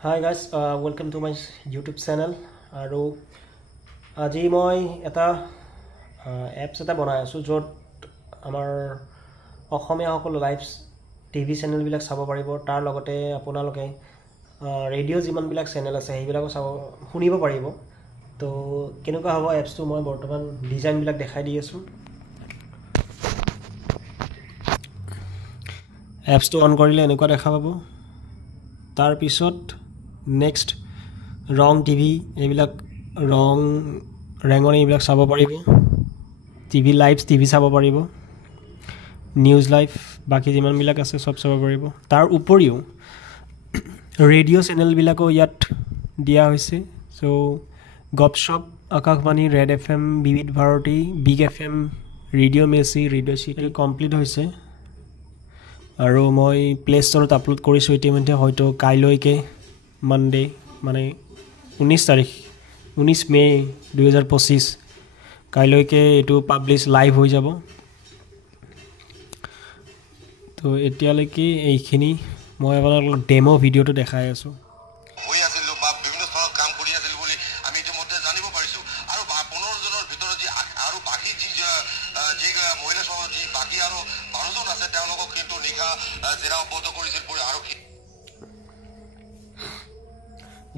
Hi guys, welcome to my YouTube channel. আৰু আজি মই এটা এপছ এটা বনাই আছো য'ত আমাৰ অসমীয়া সকল লাইভ টিভি চেনেল বিলাক চাব পাৰিব তাৰ লগতে আপোনালোকে ৰেডিঅ' যিমান বিলাক চেনেল আছে সেইবিলাকো চাব শুনিব পাৰিব তো কেনেকুৱা হ'ব এপছটো মই বৰ্তমান ডিজাইন বিলাক দেখাই দি আছো এপছটো অন কৰিলে এনেকুৱা দেখা পাব তাৰ পিছত নেক্সট ৰং টিভি এইবিলাক ৰং ৰেঙনি এইবিলাক চাব পাৰিব টিভি লাইভ টিভি চাব পাৰিব নিউজ লাইভ বাকি যিমান বিলাক আছে সব চাব পাৰিব তাৰ উপৰিও ৰেডিঅ' চেনেল বিলাকো ইয়াত দিয়া হৈছে সো গপশপ Akashvani Red FM Vividh Bharati Big FM radio' মেসি ৰেডিঅ' সিটি কমপ্লিট হৈছে আৰু মই প্লে ষ্টৰত আপলোড কৰিছো ইতিমধ্যে হয়তো কাইলৈকে মানডে মানে 19 তাৰিখ 19 মে 2025 কাইলৈকে এটো পাবলিশ লাইভ হৈ যাব তো এতিয়ালৈকে এইখিনি মই আপোনালোকক ডেমো ভিডিওটো দেখাই আছো হৈ আছিল বা বিভিন্ন ধৰণৰ কাম কৰি আছিল বুলি আমি ইতিমধ্যে জানিব পাৰিছো আৰু 15 জনৰ ভিতৰত যি আৰু বাকি যি মহিলা সমাজী বাকি আৰু 12 জন আছে তেওঁলোকক কিন্তু নিখা জেৰা অবদ্ধ কৰিছিল পুৰি আৰক্ষী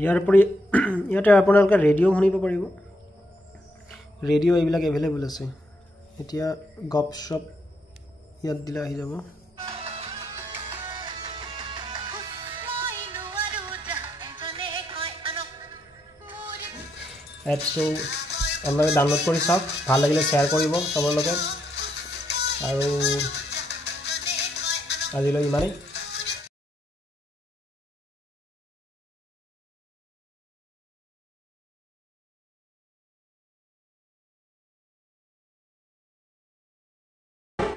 ইয়াৰ পৰি ইয়াতে আপোনালোকে ৰেডিঅ' শুনিব পাৰিব ৰেডিঅ' এইবিলাক এভেইলেবল আছে এতিয়া গপশপ ইয়াত দিলে আহি যাব এপছটো আপোনালোকে ডাউনলোড কৰি চাওক ভাল লাগিলে শ্বেয়াৰ কৰিব সবৰ লগত আৰু আজিলৈ ইমানেই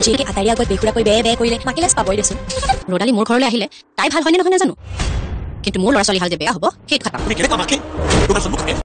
যেকে আতাৰি আগত বেখুৰাকৈ বে কৰিলে মাকিলাস পাবই দেচোন ৰডালি মোৰ ঘৰলৈ আহিলে তাই ভাল হয়নে নহয় নাজানো কিন্তু মোৰ ল'ৰা ছোৱালী হাল যে বেয়া হ'ব সেইটো কথা তুমি কেনেকৈ মাকে তোমাৰ সন্মুখতে